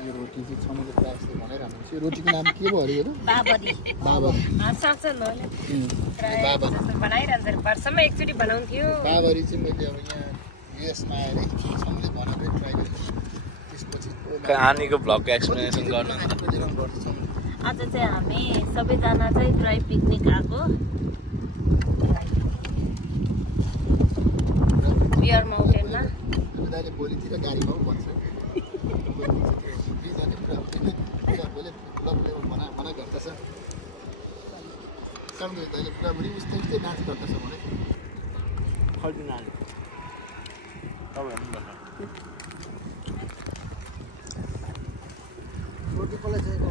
यो रोटी चाहिँ समुद्र प्रायले बनाइरहनु हुन्छ। यो रोटीको नाम के भयो अरे यो? बाबरी। बाबरी। सक्छ न बाबरी बनाइरहन्छ वर्षमा एकचोटि बनाउँथ्यो। बाबरी चाहिँ मैले अब यहाँ युएसमा आएर सँगले बनाएर ट्राई गरेँ। त्यसपछि कहानीको भ्लगको एक्सप्लेनेसन गर्न आज चाहिँ हामी सबैजना चाहिँ ड्राई पिकनिक आएको बियर माउन्टेनमा। दाइले भोलितिर गाडीमा पनि भन्छ मना गर्दछ सामने दाइले पुरापुरी उस्तै नाच गर्दछ भने खल्टिन हाल्यो रोटी कसलाई चाहिएको हो?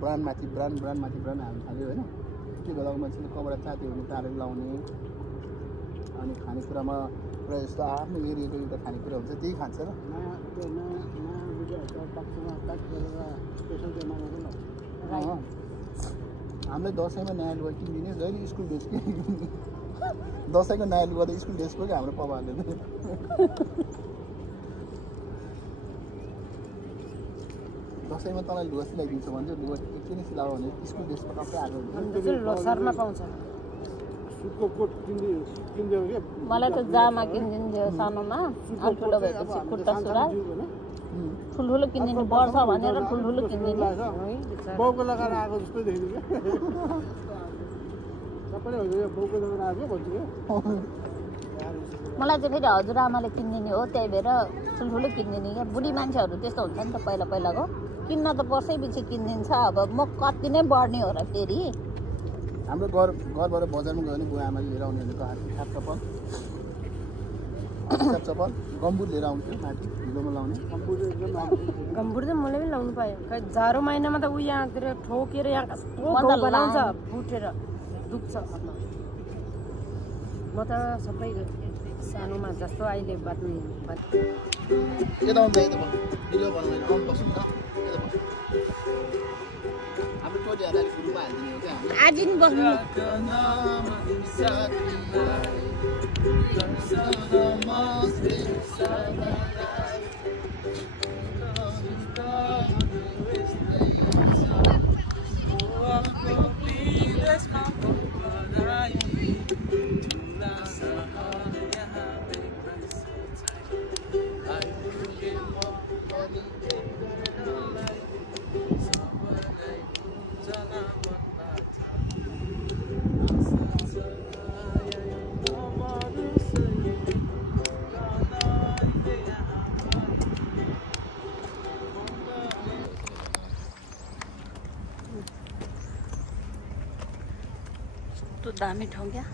ब्रान्डमाथि ब्रान्ड हाल्नु थाल्यो होइन। त्यो बेलाको मान्छेले कपडा चातीहरू तारेर लाउने अनि खानेकुरामा पुरा यस्तो आफ्नो एरियाको एउटा खानेकुरा हुन्छ त्यही खान्छ र हामीलाई दसैँमा नयाँ लुगा किनिदिने जहिले स्कुल ड्रेस दसैँको नयाँ लुगा त स्कुल ड्रेस पनि हाम्रो पपाहरूले दसैँमा तँलाई लुगा सिलाइदिन्छ भने चाहिँ लुगा किन सिलाऊ भने स्कुल ड्रेसमा टक्कै आएको लोसारमा पाउँछ। मलाई त जामा किनिदिन्थ्यो सानोमा, अब ठुलो भएपछि कुर्ता सुरुवाल ठुल्ठुलो किनिदिनु पर्छ भनेर ठुल्ठुलो किनिदिनु। बाउको लगाएर आएको जस्तो देखिन्छ सबैले बाउको लगाएर आएको भन्छु मलाई चाहिँ फेरि हजुरआमाले किनिदिने हो, त्यही भएर ठुल्ठुलो किनिदिने क्या। बुढी मान्छेहरू त्यस्तो हुन्छ नि त पहिलाको किन्न त वर्षै पछि किनिदिन्छ। अब म कति नै बढ्ने हो र फेरि। हाम्रो घरबाट बजारमा गयो भने बुवा आमाले लिएर आउने भनेको हात चप्पल गम्बुट लिएर आउँथ्यो माथि हिलोमा लाउने। गम्बुट चाहिँ मैले पनि लाउनु पाएँ। जाडो महिनामा त ऊ यहाँतिर ठोकेर यहाँ कस्तो बनाउँछ फुटेर दुख्छ। म त सबै सानोमा जस्तो अहिले यता आउँछ भिडियो बनाउने आउनु बस्नु त हाम्रो टोलीहरूलाई ग्रुपमा हालिदिने हो क्या आज नि बस्नु तो दामी ठाउँ क्या।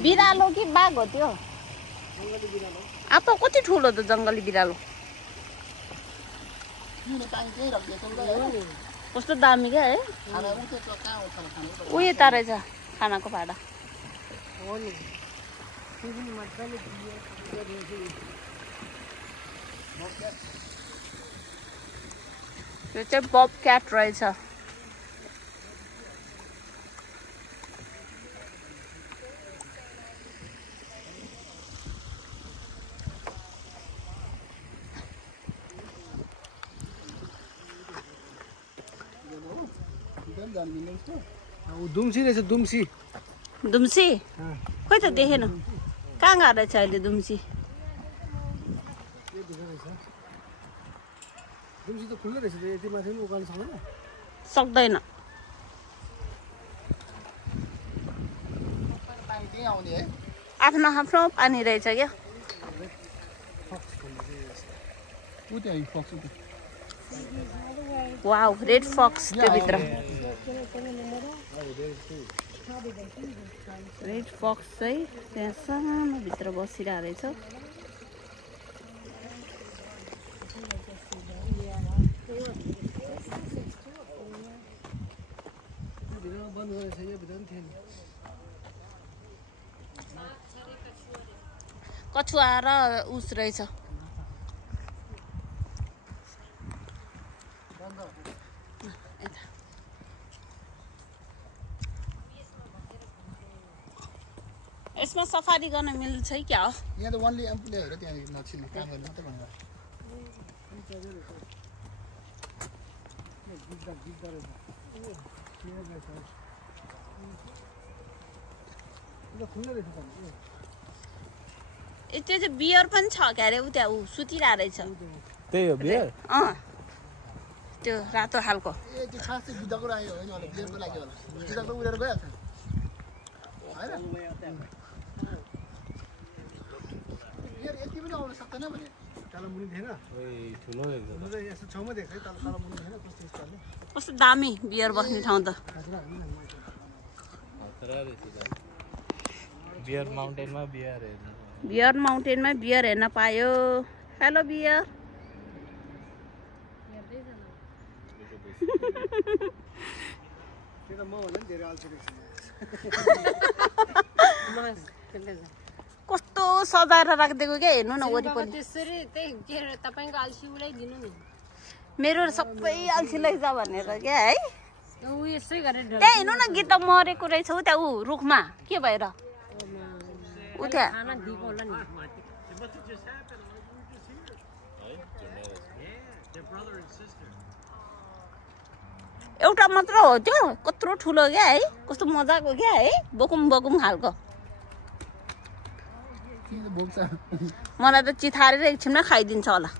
बिरालो कि बाघ हो त्यो? अब कति ठुलो त जङ्गली बिरालो। कस्तो दामी क्या है। उयो तारै छ खानाको भाडा। यो चाहिँ बब क्याट रहेछ। दुम्सी रहेछ दुम्सी दुम्सी खोइ त देखेन कहाँ गएर रहेछ अहिले दुम्सी दुम्सी त खुल्लै रहेछ यति माथि पनि उकाल्न सक्दैन सक्दैन आफ्नो आफ्नो पानी रहेछ क्या वाउ रेड फक्स त्यो भित्र रेड फक्स चाहिँ त्यहाँ सानो भित्र बसिरहेको रहेछ कछुवा र उस रहेछ यसमा सफारी गर्न मिल्छ क्या हो यहाँ त वनली एम्प्लोइहरू त्यहाँ नछिल्ने काम गर्ने मात्रै भनेर त्यो चाहिँ बियर पनि छ क्या अरे उ त्यहाँ ऊ सुतिरहेको रहेछ त्यही हो बियर त्यो रातो खालको ए त्यो खास चाहिँ बिदाको लागि होइन होला बियरको लागि होला बिदा त उडेर गइहाल्छ हैन बियर यति पनि आउन सक्दैन भने तल मुनि थिएन ठुलो एकदम म चाहिँ यस्तो छाउमा देख्छ तल तल मुनि थिएन कस्तो स्टाइलले कस्तो दामी बियर बस्ने ठाउँ त बियर माउन्टेनमा बियर हेर्नु बियर माउन्टेनमा बियर हेर्न पायो हेलो बियर त्यो त म भन्दा नि धेरै अल्छी रहेछ कस्तो सजाएर राखिदिएको क्या हेर्नु न वरिपरि त्यसरी त्यही के तपाईको अल्छी उडाइदिनु नि मेरो सबै अल्छी लैजा भनेर क्या है उ यसै गरेर त्यहाँ हेर्नु न गीत मरेको रहेछ उ त्यहाँ ऊ रुखमा के भएर उ त्यहाँ खाना दिएको होला नि एउटा मात्र हो त्यो कत्रो ठुलो क्या है कस्तो मजाको क्या है बोकुम बोकुम खालको मलाई त चिथारेर एकछिनमा खाइदिन्छ होला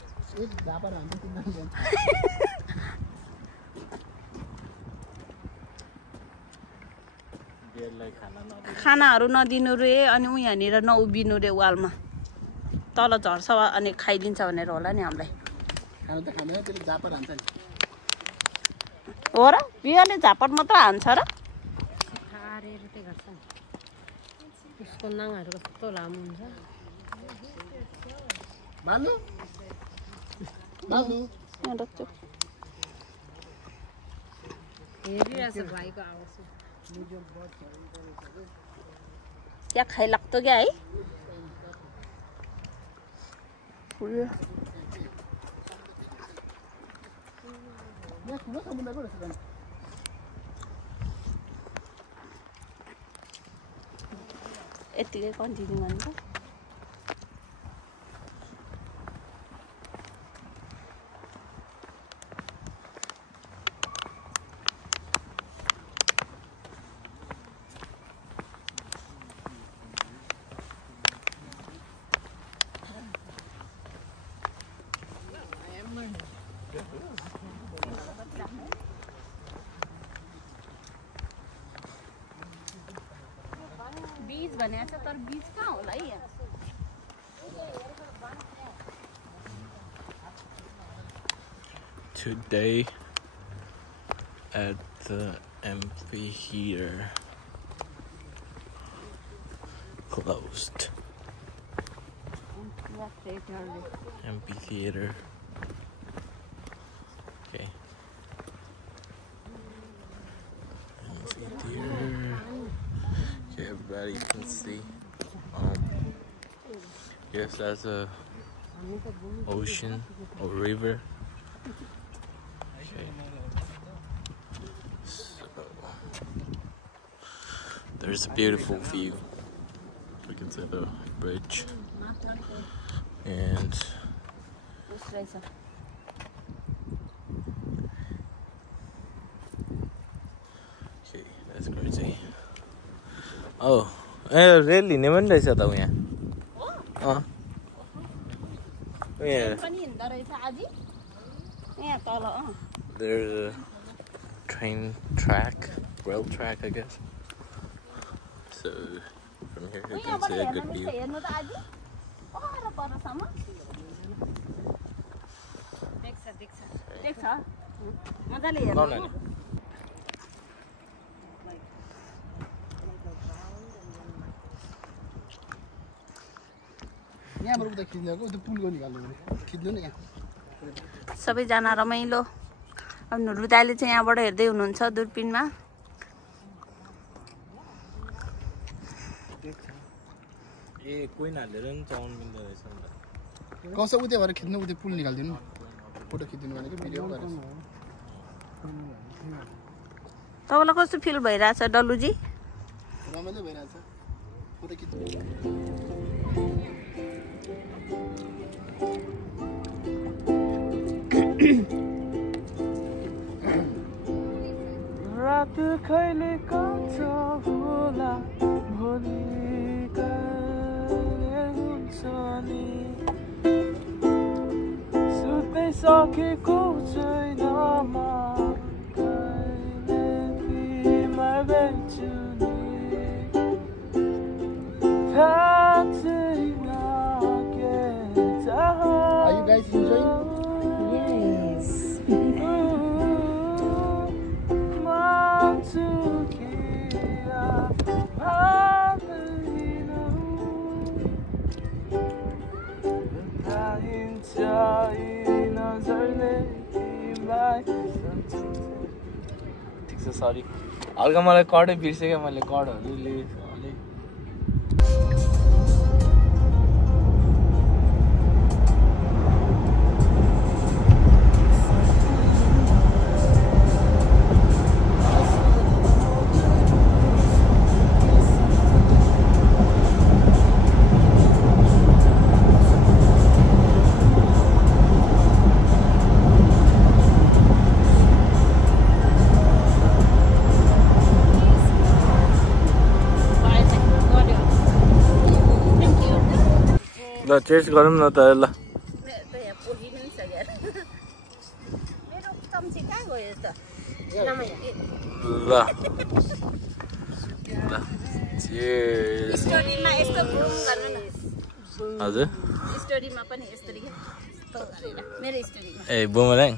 खानाहरू नदिनु रे अनि उ यहाँनिर नउभिनु रे वालमा तल झर्छ अनि खाइदिन्छ भनेर होला नि हामीलाई हो र बिहाले झापट मात्र हान्छ र खारेर चाहिँ गर्छ नि उसको नाङहरू कस्तो लामो हुन्छ मान्नु मान्नु हेरिरहेछ भाइको आवाज क्या खाइ लाग्दो क्या है यतिकै कन्टिन्यू गर्नु त बीज भनेको छ तर बीज कहाँ होला है यहाँ Today at the amphitheater closed. Amphitheater. Okay. Amphitheater. Okay, everybody can see. Yes, that's a ocean or river. Okay. So there's a beautiful view. We can see the bridge. And That's crazy. Oh, rail हिँड्ने पनि रहेछ त यहाँ. Yeah. There's a train track, rail track, I guess. So from here you can see a good view. यहाँबाट उता खिच्नको त्यो पुलको निकाल्नु खिच्नु नि यहाँ सबैजना रमाइलो अब नुरु दाइले चाहिँ यहाँबाट हेर्दै हुनुहुन्छ दूरबीनमा ए कोइन हालेर नि चलाउन मिल्दो रहेछ नि त कसो उतै भएर खिच्नु उतै पुल निकाल्दिनु फोटो खिच्दिनु भनेको भिडियो गरेर तपाईँलाई कस्तो फिल भइरहेछ डल्लुजी रमाइलो भइरहेछ फोटो खिच्नु रात खैले कान्छ होला भोलि कहिले हुन्छ नि सुत्दै सकेको छैन म कहिले तिमीलाई भेट्छु नि थाहा छैन के चाह Are you guys enjoying? ठिक छ सरी हल्का मलाई कर्डै बिर्सेँ मैले कर्डहरू लिएँ ल चेस गरौँ न त ल ल स्टोरीमा यस्तो ग्रुम गर्नु न हजुर स्टोरीमा पनि यस्तरी के मेरो स्टोरीमा ए बुमराङ